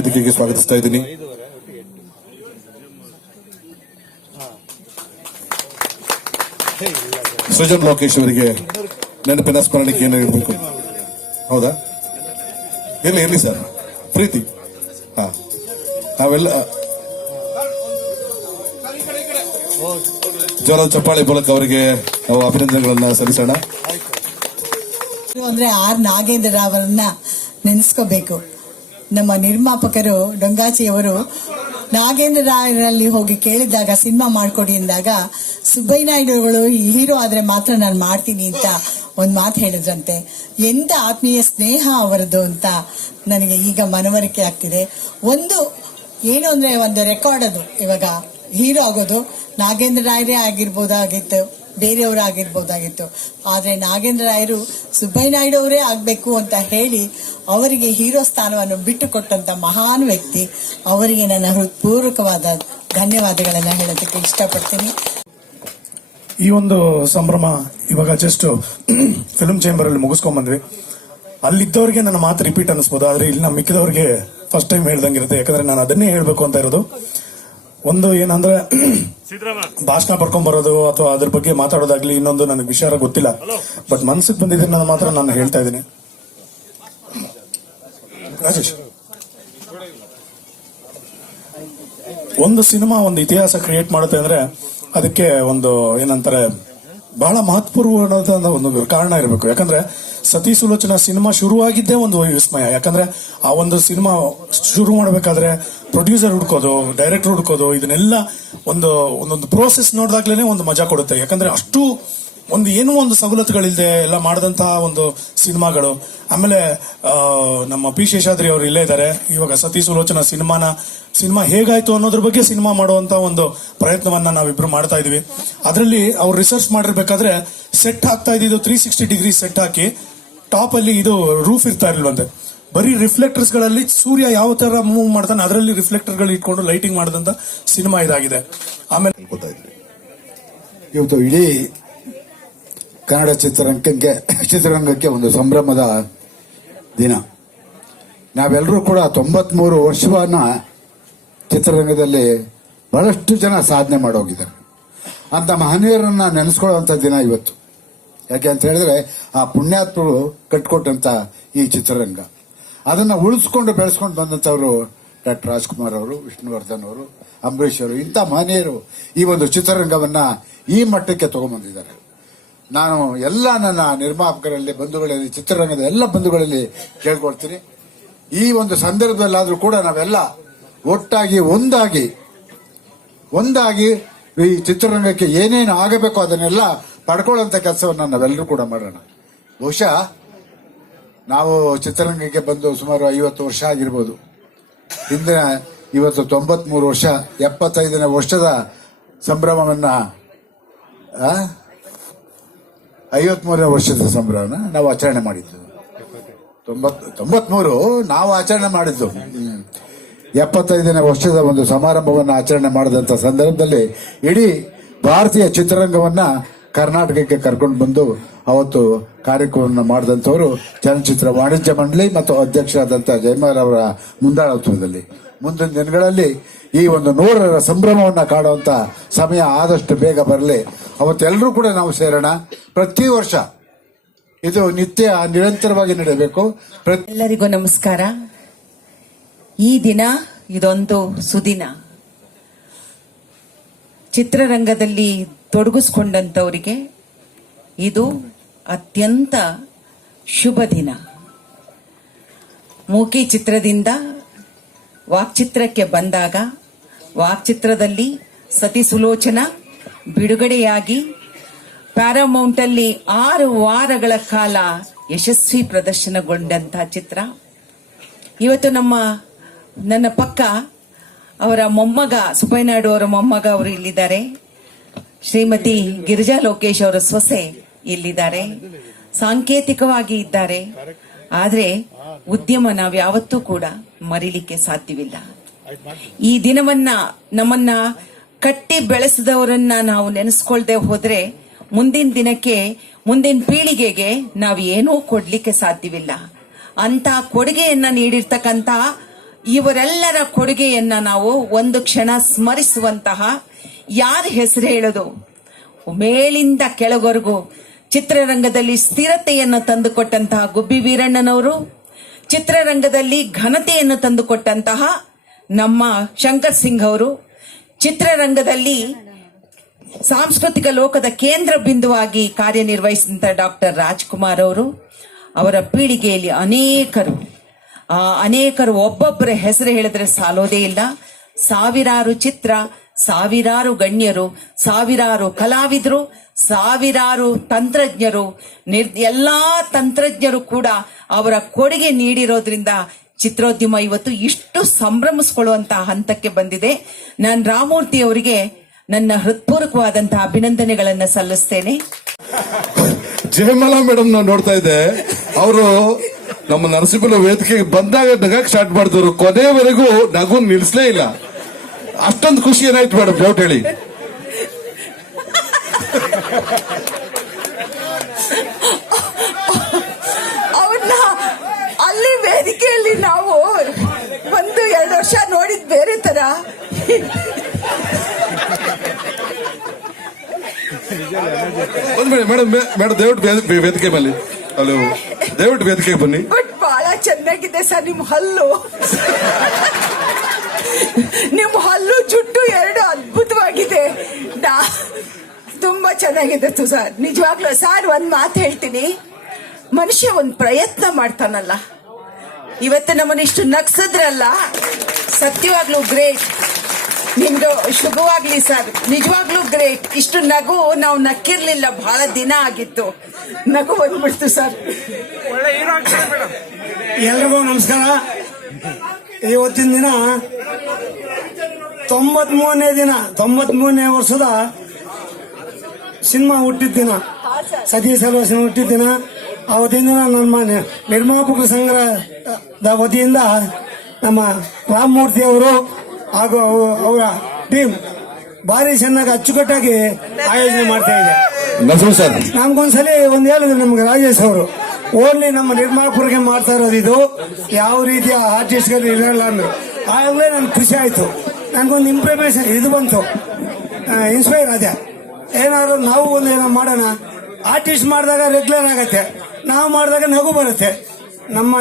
ವೇದಿಕೆಗೆ ಸ್ವಾಗತಿಸ್ತಾ ಇದ್ದೀನಿ. ಸೃಜನ್ ಲೋಕೇಶ್ ಅವರಿಗೆ ನೆನಪಿನ ಸ್ಮರಣೆಗೆ ಏನು ಇರಬೇಕು? ಹೌದಾ, ಇರ್ಲಿ ಸರ್. ಪ್ರೀತಿ, ನಾವೆಲ್ಲ ಜೋರ ಚಪ್ಪಾಳೆ ಮೂಲಕ ಅವರಿಗೆ ಅಭಿನಂದನೆಗಳನ್ನ ಸಲ್ಲಿಸೋಣ. ಅಂದ್ರೆ ಆರ್ ನಾಗೇಂದ್ರ ಅವರನ್ನ ನೆನೆಸ್ಕೋಬೇಕು. ನಮ್ಮ ನಿರ್ಮಾಪಕರು ಡೊಂಗಾಚಿಯವರು ನಾಗೇಂದ್ರ ರಾಯರಲ್ಲಿ ಹೋಗಿ ಕೇಳಿದಾಗ ಸಿನಿಮಾ ಮಾಡ್ಕೊಡಿ ಎಂದಾಗ ಸುಬ್ಬಯ್ಯ ನಾಯ್ಡುಗಳು ಹೀರೋ ಆದ್ರೆ ಮಾತ್ರ ನಾನು ಮಾಡ್ತೀನಿ ಅಂತ ಒಂದ್ ಮಾತು ಹೇಳಿದ್ರಂತೆ. ಎಂತ ಆತ್ಮೀಯ ಸ್ನೇಹ ಅವರದು ಅಂತ ನನಗೆ ಈಗ ಮನವರಿಕೆ ಆಗ್ತಿದೆ. ಒಂದು ಏನು ಅಂದ್ರೆ ಒಂದು ರೆಕಾರ್ಡ್ ಅದು. ಇವಾಗ ಹೀರೋ ಆಗೋದು ನಾಗೇಂದ್ರ ರಾಯರೇ ಆಗಿರ್ಬೋದಾಗಿತ್ತು, ಬೇರೆಯವರು ಆಗಿರ್ಬೋದಾಗಿತ್ತು. ಆದ್ರೆ ನಾಗೇಂದ್ರ ರಾಯರು ಸುಬ್ಬಯ್ಯ ನಾಯ್ಡು ಅವರೇ ಆಗ್ಬೇಕು ಅಂತ ಹೇಳಿ ಅವರಿಗೆ ಹೀರೋ ಸ್ಥಾನವನ್ನು ಬಿಟ್ಟು ಕೊಟ್ಟಂತ ಮಹಾನ್ ವ್ಯಕ್ತಿ. ಅವರಿಗೆ ನನ್ನ ಹೃತ್ಪೂರ್ವಕವಾದ ಧನ್ಯವಾದಗಳನ್ನ ಹೇಳೋದಕ್ಕೆ ಇಷ್ಟಪಡ್ತೀನಿ. ಈ ಒಂದು ಸಂಭ್ರಮ ಇವಾಗ ಜಸ್ಟ್ ಫಿಲ್ಮ್ ಚೇಂಬರ್ ಅಲ್ಲಿ ಮುಗಿಸ್ಕೊಂಡ್ ಬಂದ್ವಿ. ಅಲ್ಲಿದ್ದವ್ರಿಗೆ ನನ್ನ ಮಾತು ರಿಪೀಟ್ ಅನಿಸ್ಬೋದು, ಆದ್ರೆ ಇಲ್ಲಿ ನಮ್ಮ ಮಿಕ್ಕಿದವ್ರಿಗೆ ಫಸ್ಟ್ ಟೈಮ್ ಹೇಳ್ದಂಗಿರುತ್ತೆ. ಯಾಕಂದ್ರೆ ನಾನು ಅದನ್ನೇ ಹೇಳ್ಬೇಕು ಅಂತ ಇರೋದು. ಒಂದು ಏನಂದ್ರೆ ಭಾಷಣ ಪಡ್ಕೊಂಡ್ ಬರೋದು ಅಥವಾ ಅದ್ರ ಬಗ್ಗೆ ಮಾತಾಡೋದಾಗ್ಲಿ ಇನ್ನೊಂದು ನನಗೆ ವಿಚಾರ ಗೊತ್ತಿಲ್ಲ. ಬಟ್ ಮನ್ಸಿಗೆ ಬಂದಿದ್ದನ್ನ ಮಾತ್ರ ನಾನು ಹೇಳ್ತಾ ಇದ್ದೀನಿ. ರಾಜೇಶ್, ಒಂದು ಸಿನಿಮಾ ಒಂದು ಇತಿಹಾಸ ಕ್ರಿಯೇಟ್ ಮಾಡುತ್ತೆ ಅಂದ್ರೆ ಅದಕ್ಕೆ ಒಂದು ಏನಂತಾರೆ ಬಹಳ ಮಹತ್ವಪೂರ್ಣವಾದ ಒಂದು ಕಾರಣ ಇರಬೇಕು. ಯಾಕಂದ್ರೆ ಸತಿ ಸುಲೋಚನಾ ಸಿನಿಮಾ ಶುರುವಾಗಿದ್ದೇ ಒಂದು ವಿಸ್ಮಯ. ಯಾಕಂದ್ರೆ ಆ ಒಂದು ಸಿನಿಮಾ ಶುರು ಮಾಡಬೇಕಾದ್ರೆ ಪ್ರೊಡ್ಯೂಸರ್ ಹುಡ್ಕೋದು, ಡೈರೆಕ್ಟರ್ ಹುಡ್ಕೋದು, ಇದನ್ನೆಲ್ಲ ಒಂದೊಂದು ಪ್ರೋಸೆಸ್ ನೋಡಿದಾಗ್ಲೇನೆ ಒಂದು ಮಜಾ ಕೊಡುತ್ತೆ. ಯಾಕಂದ್ರೆ ಅಷ್ಟು ಏನೋ ಒಂದು ಸವಲತ್ತುಗಳಿಲ್ಲದೆ ಎಲ್ಲ ಮಾಡಿದಂತಹ ಒಂದು ಸಿನಿಮಾಗಳು. ಆಮೇಲೆ ನಮ್ಮ ಪಿ ಶೇಷಾದ್ರಿ ಅವರು ಇಲ್ಲೇ ಇದ್ದಾರೆ. ಇವಾಗ ಸತಿ ಸುಲೋಚನಾ ಸಿನಿಮಾ ಹೇಗಾಯ್ತು ಅನ್ನೋದ್ರ ಬಗ್ಗೆ ಸಿನಿಮಾ ಮಾಡುವಂತ ಒಂದು ಪ್ರಯತ್ನವನ್ನ ನಾವಿಬ್ರು ಮಾಡ್ತಾ ಇದೀವಿ. ಅದರಲ್ಲಿ ಅವ್ರು ರಿಸರ್ಚ್ ಮಾಡಿರ್ಬೇಕಾದ್ರೆ ಸೆಟ್ ಹಾಕ್ತಾ ಇದ್ದಿದ್ದು 360 ಡಿಗ್ರಿ ಸೆಟ್ ಹಾಕಿ ಟಾಪ್ ಅಲ್ಲಿ ಇದು ರೂಫ್ ಇರ್ತಾ ಇರ್ಲಿಲ್ವಂತೆ. ಬರೀ ರಿಫ್ಲೆಕ್ಟರ್ಸ್ ಗಳಲ್ಲಿ ಸೂರ್ಯ ಯಾವ ತರ ಮೂವ್ ಮಾಡ್ತಾನೆ ಅದರಲ್ಲಿ ರಿಫ್ಲೆಕ್ಟರ್ ಗಳು ಇಟ್ಕೊಂಡು ಲೈಟಿಂಗ್ ಮಾಡಿದಂತ ಸಿನಿಮಾ ಇದಾಗಿದೆ. ಆಮೇಲೆ ಇವತ್ತು ಇಡೀ ಕನ್ನಡ ಚಿತ್ರರಂಗಕ್ಕೆ ಒಂದು ಸಂಭ್ರಮದ ದಿನ. ನಾವೆಲ್ಲರೂ ಕೂಡ 93 ವರ್ಷವನ್ನ ಚಿತ್ರರಂಗದಲ್ಲಿ ಬಹಳಷ್ಟು ಜನ ಸಾಧನೆ ಮಾಡೋಗಿದ್ದಾರೆ. ಅಂತ ಮಹನೀಯರನ್ನ ನೆನೆಸ್ಕೊಳ್ಳುವಂತ ದಿನ ಇವತ್ತು. ಯಾಕೆ ಅಂತ ಹೇಳಿದ್ರೆ ಆ ಪುಣ್ಯಾತ್ಮರು ಕಟ್ಕೊಟ್ಟಂತ ಈ ಚಿತ್ರರಂಗ, ಅದನ್ನ ಉಳಿಸ್ಕೊಂಡು ಬೆಳೆಸ್ಕೊಂಡು ಬಂದಂತವರು ಡಾಕ್ಟರ್ ರಾಜ್ಕುಮಾರ್ ಅವರು, ವಿಷ್ಣುವರ್ಧನ್ ಅವರು, ಅಂಬರೀಶ್ ಅವರು, ಇಂಥ ಮಹನೀಯರು ಈ ಒಂದು ಚಿತ್ರರಂಗವನ್ನ ಈ ಮಟ್ಟಕ್ಕೆ ತಗೊಂಡ್ಬಂದಿದ್ದಾರೆ. ನಾನು ಎಲ್ಲ ನನ್ನ ನಿರ್ಮಾಪಕರಲ್ಲಿ, ಬಂಧುಗಳಲ್ಲಿ, ಚಿತ್ರರಂಗದ ಎಲ್ಲ ಬಂಧುಗಳಲ್ಲಿ ಕೇಳ್ಕೊಳ್ತೀನಿ, ಈ ಒಂದು ಸಂದರ್ಭದಲ್ಲಾದ್ರೂ ಕೂಡ ನಾವೆಲ್ಲ ಒಟ್ಟಾಗಿ ಒಂದಾಗಿ ಈ ಚಿತ್ರರಂಗಕ್ಕೆ ಏನೇನು ಆಗಬೇಕು ಅದನ್ನೆಲ್ಲ ಪಡ್ಕೊಳ್ಳುವಂತ ಕೆಲಸವನ್ನು ನಾವೆಲ್ಲರೂ ಕೂಡ ಮಾಡೋಣ. ಬಹುಶಃ ನಾವು ಚಿತ್ರರಂಗಕ್ಕೆ ಬಂದು ಸುಮಾರು 50 ವರ್ಷ ಆಗಿರ್ಬೋದು. ಹಿಂದಿನ ಇವತ್ತು 93 ವರ್ಷ, 75ನೇ ವರ್ಷದ ಸಂಭ್ರಮವನ್ನ 53ನೇ ವರ್ಷದ ಸಂಭ್ರಮನ ನಾವು ಆಚರಣೆ ಮಾಡಿದ್ದು. 93 ನಾವು ಆಚರಣೆ ಮಾಡಿದ್ದು. 75ನೇ ವರ್ಷದ ಒಂದು ಸಮಾರಂಭವನ್ನು ಆಚರಣೆ ಮಾಡಿದಂತ ಸಂದರ್ಭದಲ್ಲಿ ಇಡೀ ಭಾರತೀಯ ಚಿತ್ರರಂಗವನ್ನ ಕರ್ನಾಟಕಕ್ಕೆ ಕರ್ಕೊಂಡು ಬಂದು ಅವತ್ತು ಕಾರ್ಯಕ್ರಮವನ್ನು ಮಾಡಿದಂಥವರು ಚಲನಚಿತ್ರ ವಾಣಿಜ್ಯ ಮಂಡಳಿ ಮತ್ತು ಅಧ್ಯಕ್ಷರಾದಂತಹ ಜಯಮಾಲ್ ಅವರ ಮುಂದಾಳತ್ವದಲ್ಲಿ. ಮುಂದಿನ ದಿನಗಳಲ್ಲಿ ಈ ಒಂದು 100ರ ಸಂಭ್ರಮವನ್ನ ಕಾಡುವಂತ ಸಮಯ ಆದಷ್ಟು ಬೇಗ ಬರಲಿ. ಅವತ್ತೆಲ್ಲರೂ ಕೂಡ ನಾವು ಸೇರೋಣ. ಪ್ರತಿ ವರ್ಷ ಇದು ನಿರಂತರವಾಗಿ ನಡೆಯಬೇಕು. ಎಲ್ಲರಿಗೂ ನಮಸ್ಕಾರ. ಈ ದಿನ ಇದೊಂದು ಸುದಿನ. ಚಿತ್ರರಂಗದಲ್ಲಿ ತೊಡಗಿಸ್ಕೊಂಡಂತವರಿಗೆ ಇದು ಅತ್ಯಂತ ಶುಭ ದಿನ. ಮೂಕಿ ಚಿತ್ರದಿಂದ ವಾಕ್ಚಿತ್ರಕ್ಕೆ ಬಂದಾಗ ವಾಕ್ಚಿತ್ರದಲ್ಲಿ ಸತಿ ಸುಲೋಚನಾ ಬಿಡುಗಡೆಯಾಗಿ ಪ್ಯಾರಾಮೌಂಟ್ ಅಲ್ಲಿ 6 ವಾರಗಳ ಕಾಲ ಯಶಸ್ವಿ ಪ್ರದರ್ಶನಗೊಂಡಂತಹ ಚಿತ್ರ. ಇವತ್ತು ನನ್ನ ಪಕ್ಕ ಅವರ ಮೊಮ್ಮಗ ಸುಬ್ಬಯ್ಯ ನಾಯ್ಡು ಅವರ ಮೊಮ್ಮಗ ಅವರು ಇಲ್ಲಿದ್ದಾರೆ. ಶ್ರೀಮತಿ ಗಿರಿಜಾ ಲೋಕೇಶ್ ಅವರ ಸೊಸೆ ಇಲ್ಲಿದ್ದಾರೆ. ಸಾಂಕೇತಿಕವಾಗಿ ಇದ್ದಾರೆ. ಆದ್ರೆ ಉದ್ಯಮ ನಾವು ಯಾವತ್ತೂ ಕೂಡ ಮರಿಲಿಕ್ಕೆ ಸಾಧ್ಯವಿಲ್ಲ. ಈ ದಿನವನ್ನ ನಮ್ಮನ್ನ ಕಟ್ಟಿ ಬೆಳೆಸಿದವರನ್ನ ನಾವು ನೆನೆಸ್ಕೊಳ್ದೆ ಹೋದ್ರೆ ಮುಂದಿನ ಪೀಳಿಗೆಗೆ ನಾವು ಏನೂ ಕೊಡ್ಲಿಕ್ಕೆ ಸಾಧ್ಯವಿಲ್ಲ. ಅಂತ ಕೊಡುಗೆಯನ್ನ ನೀಡಿರ್ತಕ್ಕಂತ ಇವರೆಲ್ಲರ ಕೊಡುಗೆಯನ್ನ ನಾವು ಒಂದು ಕ್ಷಣ ಸ್ಮರಿಸುವಂತಹ, ಯಾರ ಹೆಸರು ಹೇಳೋದು, ಮೇಲಿಂದ ಕೆಳವರೆಗೂ ಚಿತ್ರರಂಗದಲ್ಲಿ ಸ್ಥಿರತೆಯನ್ನು ತಂದುಕೊಟ್ಟಂತಹ ಗುಬ್ಬಿ ವೀರಣ್ಣನವರು, ಚಿತ್ರರಂಗದಲ್ಲಿ ಘನತೆಯನ್ನು ತಂದುಕೊಟ್ಟಂತಹ ನಮ್ಮ ಶಂಕರ್ ಸಿಂಗ್ ಅವರು, ಚಿತ್ರರಂಗದಲ್ಲಿ ಸಾಂಸ್ಕೃತಿಕ ಲೋಕದ ಕೇಂದ್ರ ಬಿಂದುವಾಗಿ ಕಾರ್ಯನಿರ್ವಹಿಸಿದಂಥ ಡಾಕ್ಟರ್ ರಾಜ್ಕುಮಾರ್ ಅವರು, ಅವರ ಪೀಳಿಗೆಯಲ್ಲಿ ಅನೇಕರು ಒಬ್ಬೊಬ್ಬರ ಹೆಸರು ಹೇಳಿದ್ರೆ ಸಾಲೋದೇ ಇಲ್ಲ. ಸಾವಿರಾರು ಚಿತ್ರ, ಸಾವಿರಾರು ಗಣ್ಯರು, ಸಾವಿರಾರು ಕಲಾವಿದರು, ಸಾವಿರಾರು ತಂತ್ರಜ್ಞರು, ಎಲ್ಲಾ ತಂತ್ರಜ್ಞರು ಕೂಡ ಅವರ ಕೊಡುಗೆ ನೀಡಿರೋದ್ರಿಂದ ಚಿತ್ರೋದ್ಯಮ ಇವತ್ತು ಇಷ್ಟು ಸಂಭ್ರಮಿಸಿಕೊಳ್ಳುವಂತಹ ಹಂತಕ್ಕೆ ಬಂದಿದೆ. ನಾನು ರಾಮಮೂರ್ತಿ ಅವರಿಗೆ ನನ್ನ ಹೃತ್ಪೂರ್ವಕವಾದಂತಹ ಅಭಿನಂದನೆಗಳನ್ನ ಸಲ್ಲಿಸ್ತೇನೆ. ಜಯಮಾಲಾ ಮೇಡಮ್ ನಾವು ನೋಡ್ತಾ ಇದ್ದೆ, ಅವರು ನಮ್ಮ ನರಸಿಂಹನ ವೇದಿಕೆಗೆ ಬಂದಾಗ ನಗಕ್ ಸ್ಟಾರ್ಟ್ ಮಾಡಿದವರು, ಕೊನೆಯವರೆಗೂ ನಗು ನಿಲ್ಸಲೇ ಇಲ್ಲ. ಅಷ್ಟೊಂದು ಖುಷಿ ಏನಾಯ್ತು ಮೇಡಮ್, ಡೌಟ್ ಹೇಳಿ. ಅವ್ರನ್ನ ಅಲ್ಲಿ ವೇದಿಕೆಯಲ್ಲಿ ನಾವು 1-2 ವರ್ಷ ನೋಡಿದ್ ಬೇರೆ ತರ. ಮೇಡಮ್ ದಯವಿಟ್ಟು ವೇದಿಕೆ ಮೇಲೆ, ಹಲೋ, ದಯವಿಟ್ಟು ವೇದಿಕೆಗೆ ಬನ್ನಿ. ಬಟ್ ಬಹಳ ಚೆನ್ನಾಗಿದೆ ಸರ್ ನಿಮ್ ಹಲ್ಲು. ನಿಮ್ ಹಲ್ಲು ಜುಟ್ಟು 2 ಅದ್ಭುತವಾಗಿದೆ. ತುಂಬಾ ಚೆನ್ನಾಗಿದೆ ಸರ್, ನಿಜವಾಗ್ಲೂ. ಸರ್, ಒಂದ್ ಮಾತು ಹೇಳ್ತೀನಿ, ಮನುಷ್ಯ ಒಂದ್ ಪ್ರಯತ್ನ ಮಾಡ್ತಾನಲ್ಲ, ಇವತ್ತು ನಮ್ಮನ್ನ ಇಷ್ಟು ನಗ್ಸಿದ್ರಲ್ಲ, ಸತ್ಯವಾಗ್ಲೂ ಗ್ರೇಟ್. ನಿಮ್ದು ಶುಭವಾಗ್ಲಿ ಸರ್, ನಿಜವಾಗ್ಲೂ ಗ್ರೇಟ್. ಇಷ್ಟು ನಗು ನಾವು ನಕ್ಕಿರ್ಲಿಲ್ಲ, ಬಹಳ ದಿನ ಆಗಿತ್ತು, ನಗು ಬಂದ್ಬಿಡ್ತು ಸರ್. ಎಲ್ರಿಗೂ ನಮಸ್ಕಾರ. ಇವತ್ತಿನ ದಿನ 93ನೇ ವರ್ಷದ ಸಿನಿಮಾ ಹುಟ್ಟಿದ ದಿನ, ಸತೀಶ್ ಸಿನಿಮಾ ಹುಟ್ಟಿದ ದಿನ. ಅವತ್ತಿನ ದಿನ ನಮ್ಮ ನಿರ್ಮಾಪಕ ಸಂಘದ ವತಿಯಿಂದ ನಮ್ಮ ರಾಮಮೂರ್ತಿ ಅವರು ಹಾಗೂ ಅವರ ಟೀಮ್ ಭಾರಿ ಚೆನ್ನಾಗಿ ಅಚ್ಚುಕಟ್ಟಾಗಿ ಆಯೋಜನೆ ಮಾಡ್ತಾ ಇದೆ. ನಮ್ಗೊಂದ್ಸಲಿ ಒಂದ್ ಹೇಳಿದ್ರು ನಮ್ಗೆ ರಾಜೇಶ್ ಅವರು, ಓನ್ಲಿ ನಮ್ಮ ನಿರ್ಮಾಪಕರಿಗೆ ಮಾಡ್ತಾ ಇರೋದು ಇದು, ಯಾವ ರೀತಿಯ ಆರ್ಟಿಸ್ಟ್ಗಳು ಇರಲ್ಲ ಅಂದ್ರು. ಆಗಲೇ ನನ್ಗೆ ಖುಷಿ ಆಯ್ತು, ನನ್ಗೊಂದು ಇಂಪ್ರಮೇಷನ್ ಇದು ಬಂತು, ಇನ್ಸ್ಪೈರ್ ಆದೆ. ಏನಾದ್ರು ನಾವು ಒಂದು ಏನೋ ಮಾಡೋಣ, ಆರ್ಟಿಸ್ಟ್ ಮಾಡಿದಾಗ ರೆಗ್ಯುಲರ್ ಆಗತ್ತೆ, ನಾವು ಮಾಡಿದಾಗ ನಗು ಬರುತ್ತೆ. ನಮ್ಮ